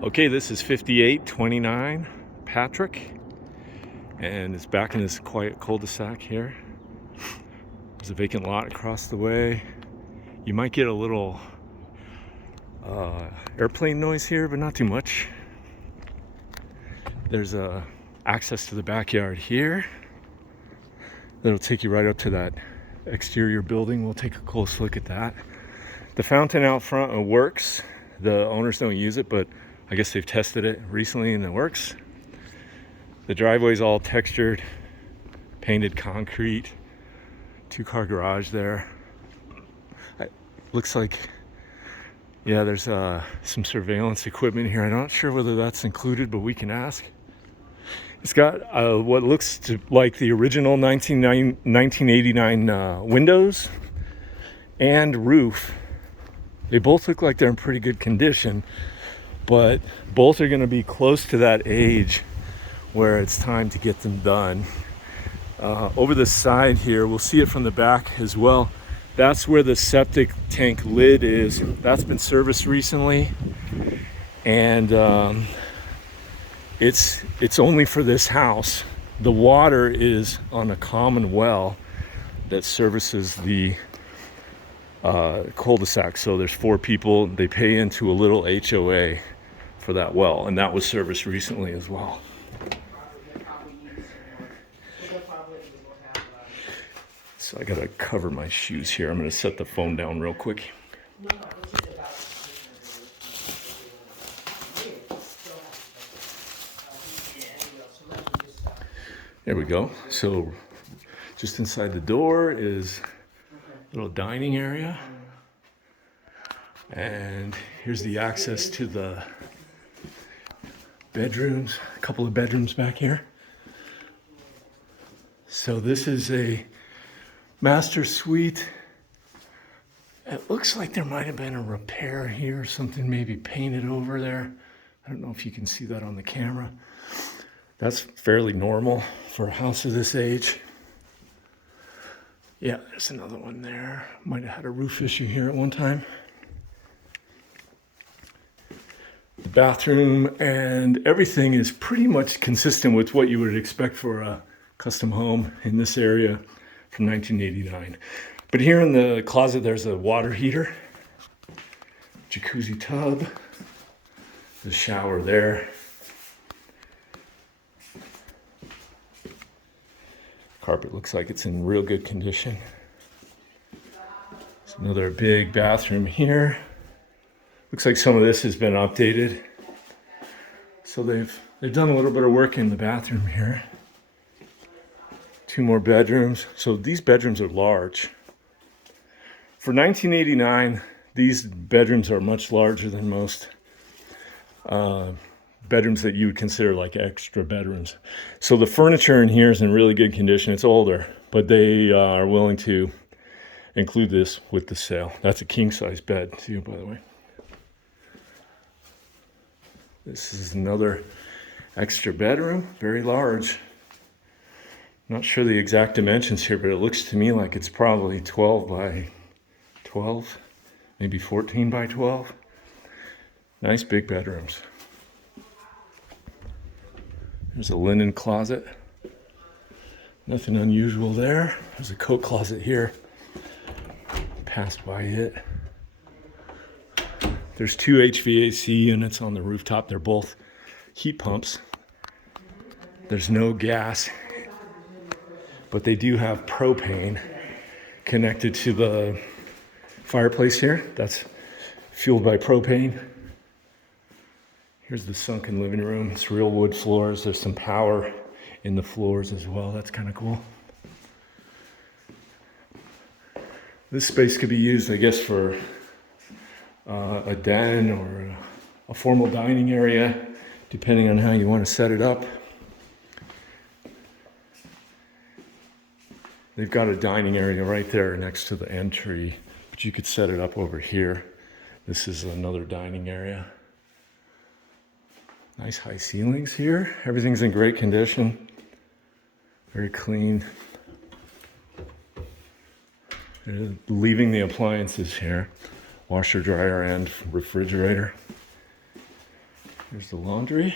Okay, this is 5829 Patrick, and it's back in this quiet cul-de-sac here. There's a vacant lot across the way. You might get a little airplane noise here, but not too much. There's access to the backyard here. That'll take you right up to that exterior building. We'll take a close look at that. The fountain out front works. The owners don't use it, but I guess they've tested it recently and it works. The driveway's all textured, painted concrete, 2-car garage there. Looks like, yeah, there's some surveillance equipment here. I'm not sure whether that's included, but we can ask. It's got what looks like the original 1989 windows and roof. They both look like they're in pretty good condition, but both are going to be close to that age where it's time to get them done. Over the side here, we'll see it from the back as well. That's where the septic tank lid is. That's been serviced recently, and it's only for this house. The water is on a common well that services the cul-de-sac. So there's 4 people. They pay into a little HOA for that well, and that was serviced recently as well. So I gotta cover my shoes here. I'm gonna set the phone down real quick. There we go. So just inside the door is a little dining area. And here's the access to the bedrooms, a couple of bedrooms back here. So this is a master suite. It looks like there might have been a repair here, something maybe painted over there. I don't know if you can see that on the camera. That's fairly normal for a house of this age. Yeah, there's another one there. Might have had a roof issue here at one time. The bathroom and everything is pretty much consistent with what you would expect for a custom home in this area from 1989. But here in the closet, there's a water heater, jacuzzi tub, the shower there. Carpet looks like it's in real good condition. There's another big bathroom here. Looks like some of this has been updated. So they've done a little bit of work in the bathroom here. 2 more bedrooms. So these bedrooms are large. For 1989, these bedrooms are much larger than most bedrooms that you would consider like extra bedrooms. So the furniture in here is in really good condition. It's older, but they are willing to include this with the sale. That's a king-size bed too, by the way. This is another extra bedroom, very large. Not sure the exact dimensions here, but it looks to me like it's probably 12 by 12, maybe 14 by 12. Nice big bedrooms. There's a linen closet. Nothing unusual there. There's a coat closet here. Passed by it. There's 2 HVAC units on the rooftop. They're both heat pumps. There's no gas, but they do have propane connected to the fireplace here. That's fueled by propane. Here's the sunken living room. It's real wood floors. There's some power in the floors as well. That's kind of cool. This space could be used, I guess, for a den or a formal dining area, depending on how you want to set it up. They've got a dining area right there next to the entry, but you could set it up over here. This is another dining area. Nice high ceilings here. Everything's in great condition. Very clean. They're leaving the appliances here. Washer, dryer, and refrigerator. Here's the laundry.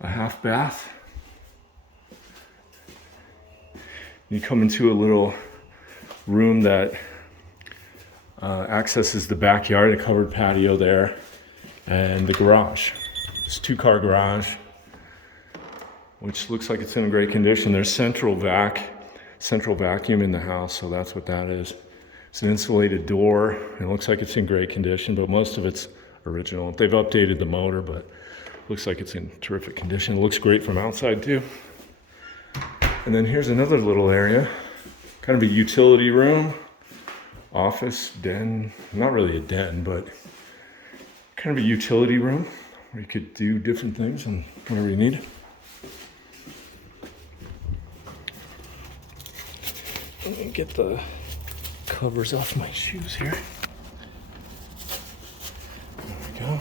A half bath. You come into a little room that accesses the backyard, a covered patio there, and the garage. It's a 2-car garage, which looks like it's in great condition. There's central vacuum in the house, so that's what that is. It's an insulated door, and it looks like it's in great condition, but most of it's original. They've updated the motor, but looks like it's in terrific condition. It looks great from outside too. And then here's another little area, kind of a utility room, office, den, not really a den, but kind of a utility room where you could do different things and whatever you need. Let me get the covers off my shoes here. There we go.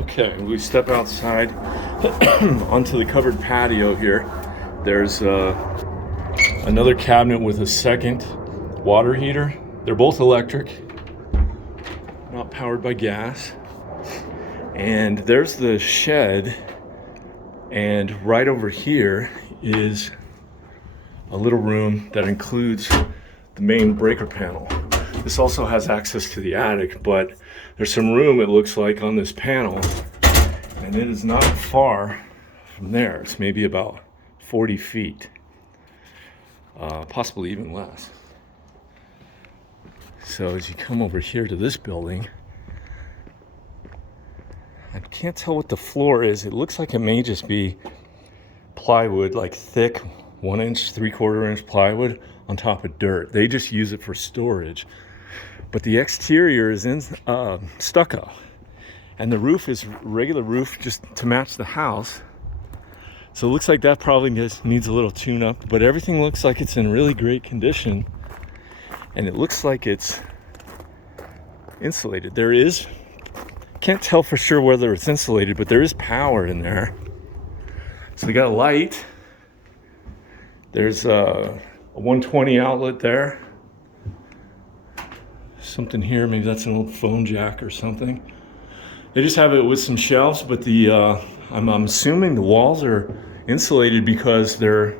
Okay, we step outside onto the covered patio here. There's another cabinet with a second water heater. They're both electric, not powered by gas. And there's the shed, and right over here is a little room that includes the main breaker panel. This also has access to the attic, but there's some room, it looks like, on this panel, and it is not far from there. It's maybe about 40 feet, possibly even less. So as you come over here to this building, I can't tell what the floor is. It looks like it may just be plywood, like thick 1 inch, 3/4 inch plywood on top of dirt. They just use it for storage. But the exterior is in stucco, and the roof is regular roof just to match the house. So it looks like that probably just needs a little tune-up, but everything looks like it's in really great condition, and it looks like it's insulated. There is, can't tell for sure whether it's insulated, but there is power in there. So they got a light. There's a 120 outlet there. Something here, maybe that's an old phone jack or something. They just have it with some shelves, but the I'm assuming the walls are insulated because they're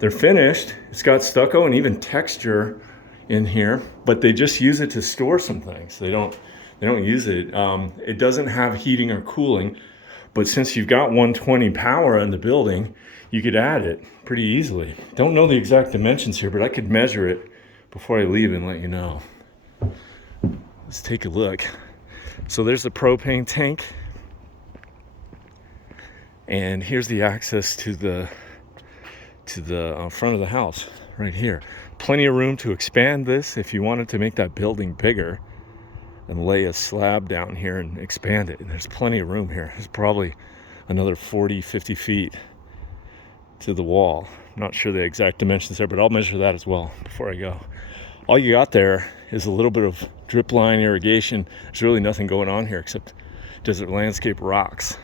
finished. It's got stucco and even texture in here, but they just use it to store some things. They don't use it. It doesn't have heating or cooling, but since you've got 120 power in the building, you could add it pretty easily. Don't know the exact dimensions here, but I could measure it before I leave and let you know. Let's take a look. So there's the propane tank, and here's the access to the front of the house right here. Plenty of room to expand this if you wanted to make that building bigger and lay a slab down here and expand it. And there's plenty of room here. There's probably another 40-50 feet to the wall. I'm not sure the exact dimensions there, but I'll measure that as well before I go. All you got there is a little bit of drip line irrigation. There's really nothing going on here except desert landscape rocks.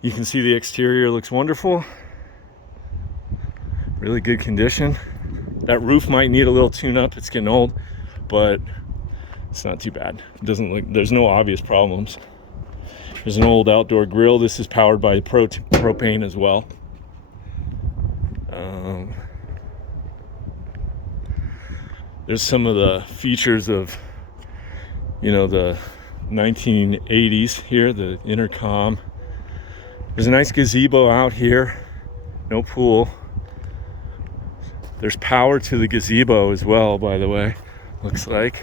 You can see the exterior looks wonderful. Really good condition. That roof might need a little tune-up. It's getting old, but it's not too bad. It doesn't look, there's no obvious problems. There's an old outdoor grill. This is powered by propane as well. There's some of the features of, the 1980s here, the intercom. There's a nice gazebo out here, no pool. There's power to the gazebo as well, by the way, looks like.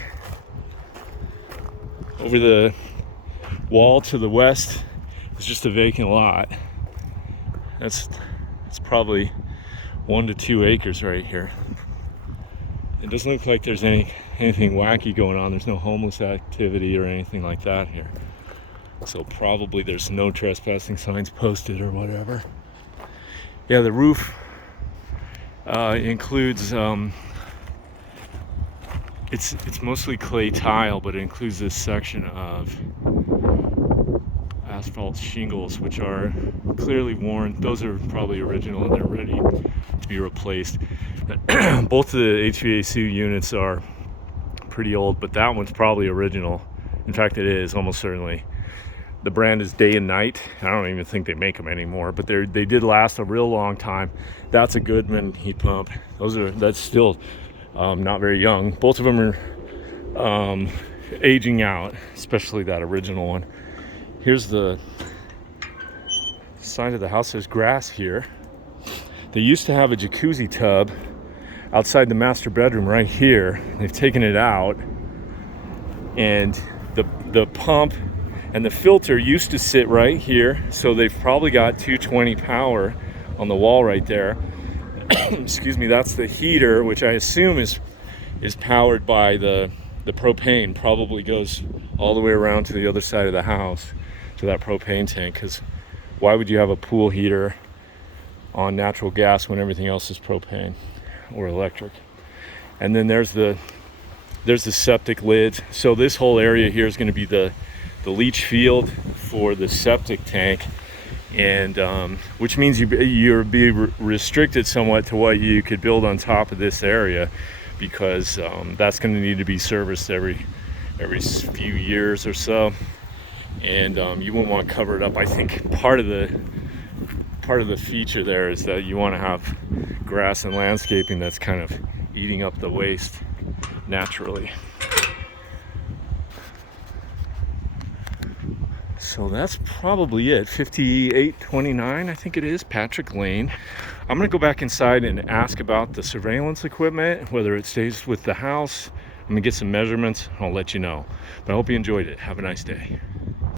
Over the wall to the west is just a vacant lot. It's probably 1 to 2 acres right here. It doesn't look like there's anything wacky going on. There's no homeless activity or anything like that here. So probably there's no trespassing signs posted or whatever. Yeah, the roof includes, it's mostly clay tile, but it includes this section of asphalt shingles, which are clearly worn. Those are probably original and they're ready to be replaced. Both of the HVAC units are pretty old, but that one's probably original. In fact, it is almost certainly. The brand is Day and Night. I don't even think they make them anymore, but they did last a real long time. That's a Goodman heat pump. That's still not very young. Both of them are aging out, especially that original one. Here's the side of the house. There's grass here. They used to have a jacuzzi tub outside the master bedroom right here. They've taken it out, and the pump and the filter used to sit right here, so they've probably got 220 power on the wall right there. Excuse me. That's the heater, which I assume is powered by the propane. Probably goes all the way around to the other side of the house to that propane tank, because why would you have a pool heater on natural gas when everything else is propane or electric? And then there's the septic lids. So this whole area here is going to be the leach field for the septic tank, and which means you'll be restricted somewhat to what you could build on top of this area, because that's going to need to be serviced every few years or so, and you wouldn't want to cover it up. I think part of the feature there is that you want to have grass and landscaping that's kind of eating up the waste naturally. So that's probably it. 5829, I think it is, Patrick Lane. I'm gonna go back inside and ask about the surveillance equipment, whether it stays with the house. I'm gonna get some measurements. I'll let you know. But I hope you enjoyed it. Have a nice day.